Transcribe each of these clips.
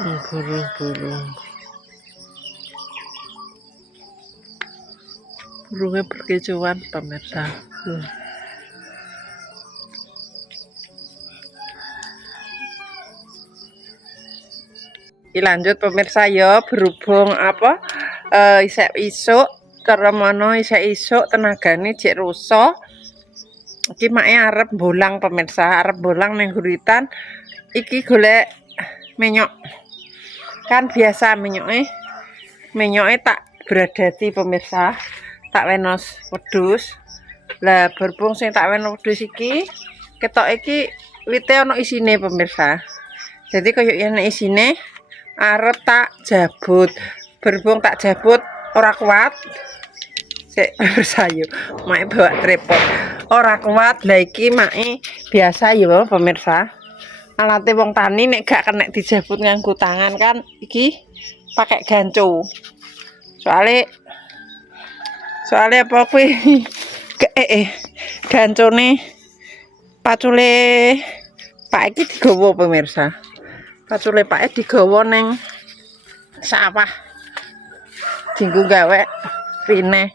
Burung-burung. Burungnya berkicauan pemirsa. Lanjut pemirsa ya, berhubung apa isuk keremono isuk tenagane jek rusak. Iki make arep bolang pemirsa, arep bolang ning guritan. Iki golek menyok. Kan biasa menyoke tak beradati pemirsa. Tak wenos wedhus. Lah berhubung sing tak wenos wedhus iki ketok iki wite ana isine pemirsa. Jadi koyo yen isine arep tak jabut. Berhubung tak jabut ora kuat. Sik pemirsa yo, mak bawa tripod. Ora kuat. Lah iki mak biasa yo pemirsa. Alate wong tani nek gak kena dijabut nganggo tangan kan iki pakai gancu. Soale apa kuwi gancune pacule Pak iki digawa pemirsa. Pacule Pak digawa ning sawah. Dinggo gawe rine.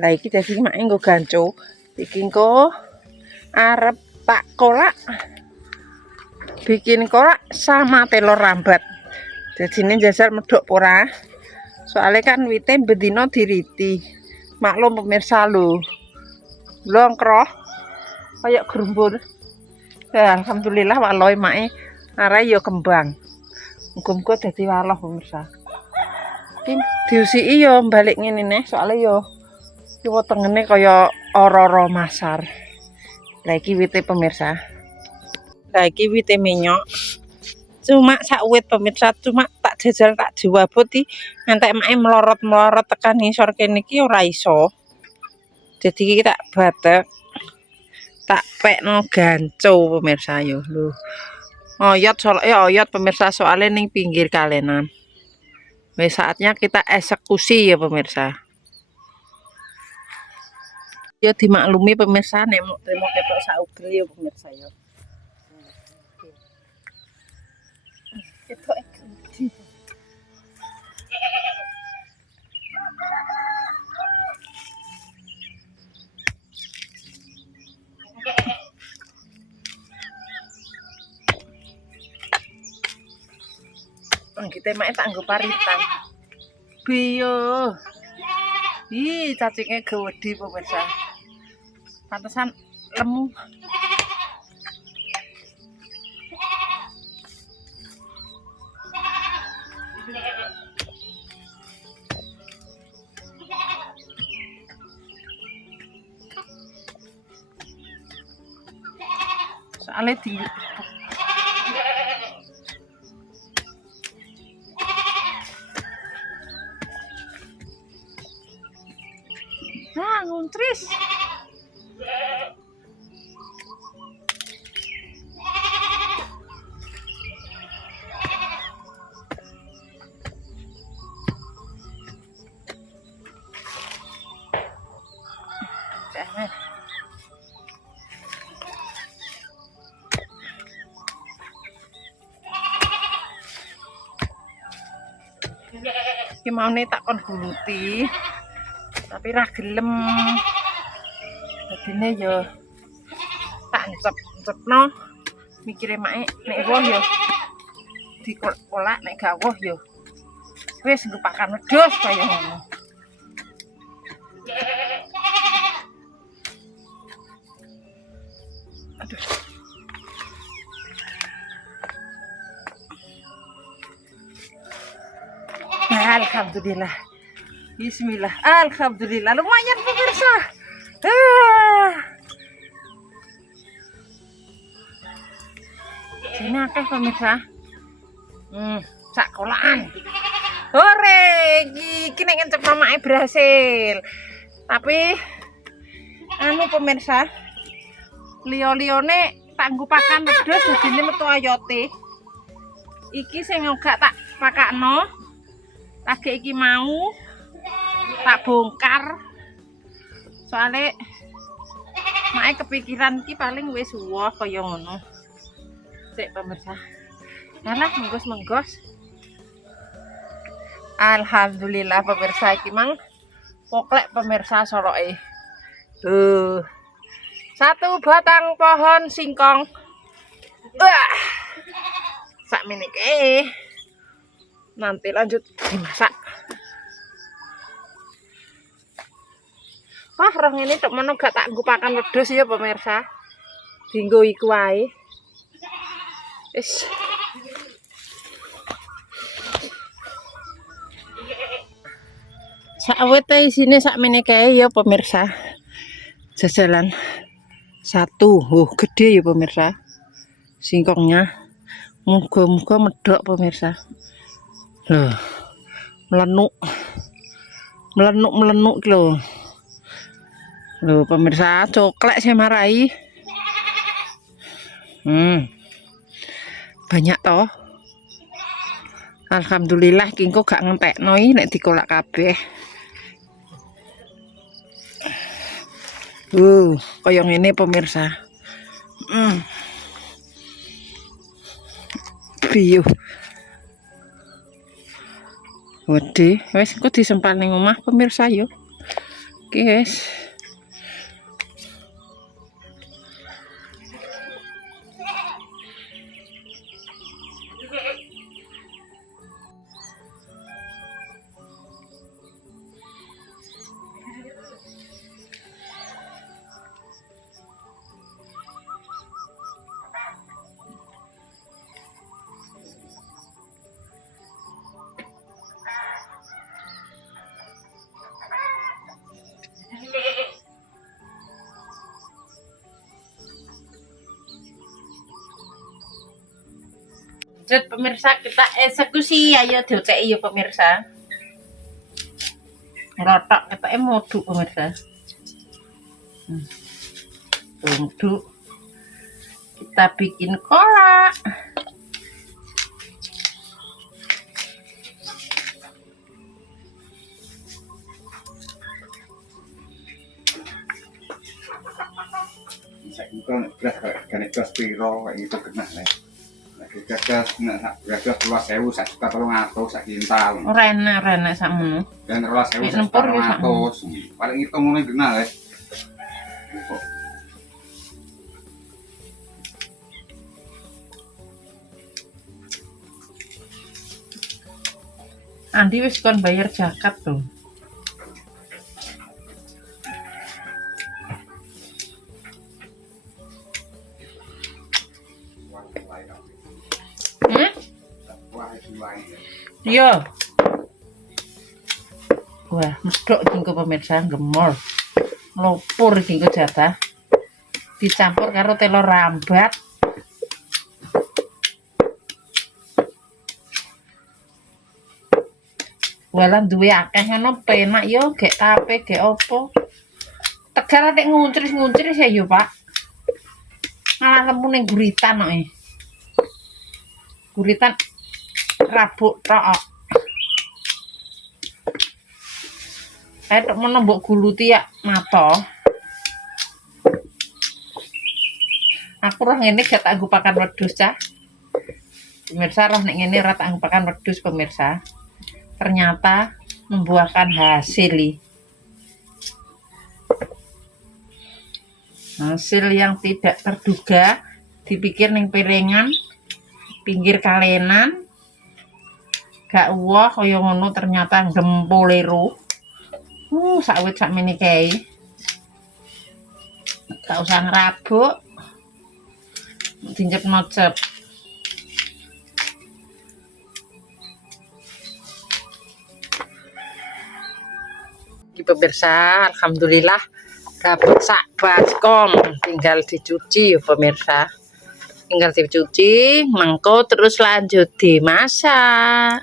Lah iki dadi mak nggo gancu. Iki engko arep tak kolak. Bikin kolak sama telur rambat. Jadine jajal medhok ora. Soale kan wite bendina diriti. Maklum pemirsa lho. Longkroh kayak gerumbul. Ya, alhamdulillah waloe make arek ya kembang. Muga-muga dadi waloh pemirsa. Iki diusiki ya balik ngene neh soale ya kiwa tengene kaya ora-ora masar. Lah iki wite pemirsa. Lah iki wite menyok. Cuma sak wit pemirsa, cuma tak jajal tak diwabut iki ngantek make melorot-melorot tekan ngisor kene iki ora iso. Jadi iki tak batek. Tak pekno gancu pemirsa yo lho. Oyot oyot pemirsa soalnya ning pinggir kalenan. Wis saatnya kita eksekusi ya pemirsa. Ya dimaklumi pemirsa nek trimo ketok saugel ya pemirsa ya. Ketok gede. Kita make tak nggo paritan. Biyo. Ih, cacingnya gede pemirsa. Pantesan lemu. Soalnya di nguntris. Jangan. Iki maune tak kon guluti. Tapi ra gelem. Dadine yo tak encep-encepno mikire make nek woh yo dikolak nek gak woh yo wis nggo pakan wedhus kaya ngono. Aduh. Alhamdulillah. Bismillah. Alhamdulillah lumayan pemirsa. Sini akeh pemirsa. Sak kolakan. Hore, iki nek ngencep mamake berhasil. Tapi anu pemirsa, liyo-liyone tak nggo pakan wedhus dadine metu ayote. Iki sing gak tak pakakno. Lagi iki mau tak bongkar. Soale make kepikiran iki paling wis woh kaya ngono. Sik pemirsa. Alah menggos-menggos. Alhamdulillah pemirsa iki mang poklek pemirsa soroke. Satu batang pohon singkong. Wah. Sak meniki. Nanti lanjut dimasak. Wah, roh ini tok mono gak tak ngupakan wedhus ya pemirsa. Dinggo iku wae. Wis. Sawete isine sak meniki ya pemirsa. Jajalan satu. Gede ya pemirsa. Singkongnya. Muga-muga medok pemirsa. Loh. Melenuk lho. Loh pemirsa, coklek saya marahi. Banyak toh. Alhamdulillah kingko gak ngentekno iki nek dikolak kabeh. Kaya ngene pemirsa. Biyo. Wedhe, wis engko disempal ning omah pemirsa yo. Iki wis. Lanjut pemirsa, kita eksekusi ayo dioceki ya pemirsa. Ngerotok kita moduk pemirsa. Moduk. Kita bikin kolak. Saiki kok beras gane dos piro iki kok genah le. Nek gagas nek gagas 12.000 sak juta 300 sak kintal. Ora enak sakmono. Dan 12.000 sak Nempur ya, 300. Paling ngitung ngene genah le. Andi wis kon bayar zakat tuh. Iya. Wah, medok kingko pemirsa gemol. Melopur kingko jatah. Dicampur karo telur rambat. Walan duwe akeh ngono penak yo, gek tape, gek opo. Tegar nek nguncris-nguncris ya yo, Pak. Malah lemu ning guritan kok. Guritan rabuk tok. Tok menawa mbok guluti ya mata. Aku roh ngene gak tak ngupakan wedhus cah. Pemirsa roh nek ngene ora tak ngupakan wedhus pemirsa. Ternyata membuahkan hasil. Hasil yang tidak terduga, dipikir ning piringan pinggir kalenan gak uwah kaya ngono ternyata gempolero. Sawit sak meniki. Gak usah ngerabuk. Dincep-nocep. Iki pemirsa, alhamdulillah dapat sak baskom, tinggal dicuci ya pemirsa. Tinggal dicuci, mengko terus lanjut dimasak.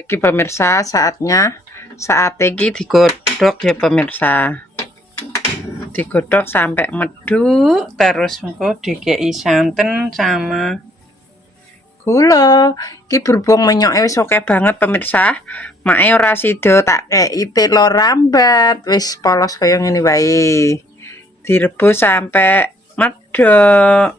Iki pemirsa saatnya saat ini digodok ya pemirsa. Digodok sampai meduk terus engko dikei santen sama gula. Iki berhubung menyoke wis oke banget pemirsa. Make ora sida tak kei telur rambat wis polos kaya ngene wae. direbus sampai medok.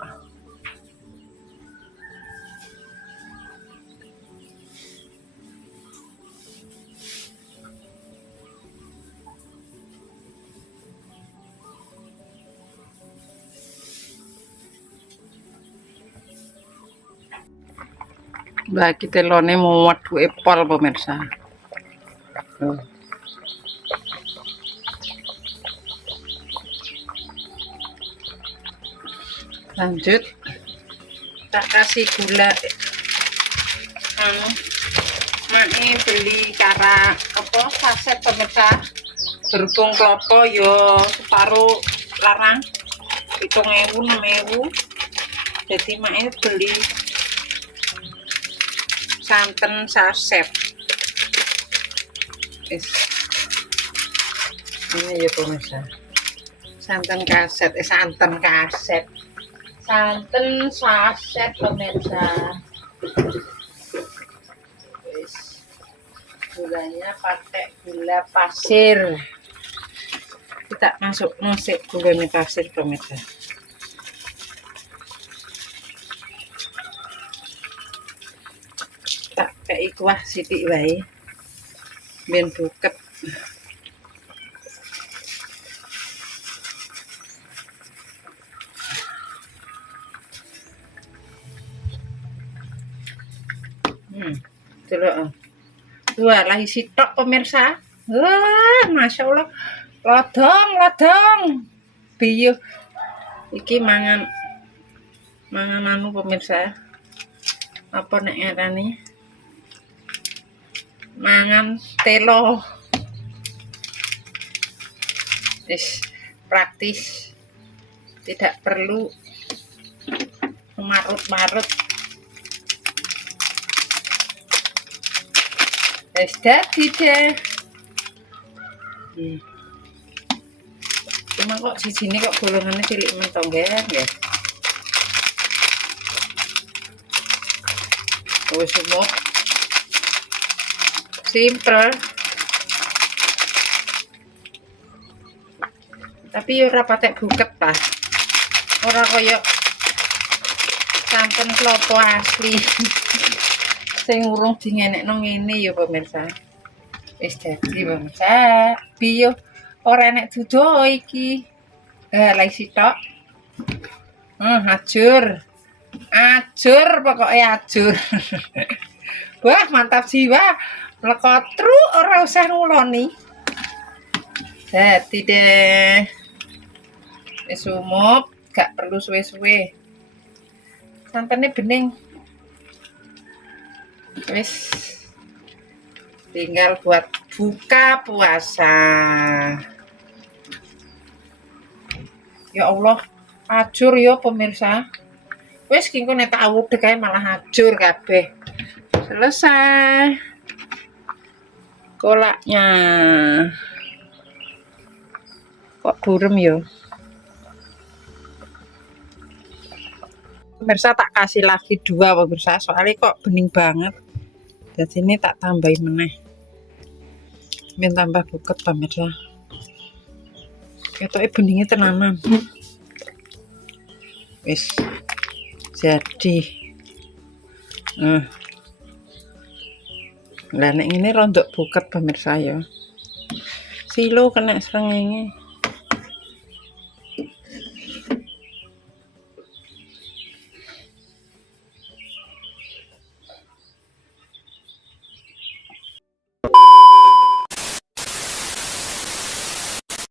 Lagi telone muat epol pemirsa. Lanjut, tak kasih gula. Mae beli cara apa saset pemirsa. Berhubung klopo yo separuh larang 7.000 6.000. Jadi mae beli santen saset. Ini ya pemirsa. Santen kaset, santen kaset. Santen saset pemirsa. Gulanya pakai gula pasir. Kita masuk nasi gulanya pasir pemirsa. Tak kayak kuah sithik wae. Ben buket. Delok. Wah, lah isi tok pemirsa. Wah, Masya Allah. Lodong. Biyo. Iki mangan anu pemirsa. Apa nek ngarani? Mangan telo. Praktis. Tidak perlu marut-marut. Jadi deh. Cuma kok di sini kok golongannya cilik mentong ya. Oh, semua simple. Tapi ora patek buket lah. Ora koyo santen klopo asli. Sing urung dingenekno ngene ya pemirsa. Wis dadi pemirsa. Biyo ora enek dudo iki. Lah isi tok. Ajur. Ajur pokoknya ajur. Wah, mantap jiwa. Mlekotru ora usah nguloni. Dadi deh. Wis umup, gak perlu suwe-suwe. Santene bening. Wis tinggal buat buka puasa. Ya Allah, ajur ya pemirsa. Wis kingko nek tak awudhek ae malah ajur kabeh. Selesai kolaknya. Kok burem ya? Pemirsa tak kasih lagi 2 pemirsa, soalnya kok bening banget. Jadi ini tak tambahin meneh. Biar tambah buket pemirsa. Ketoknya beningnya tenanan. Wis jadi. Lah nek ini rontok buket pemirsa ya. Silo kena srengenge.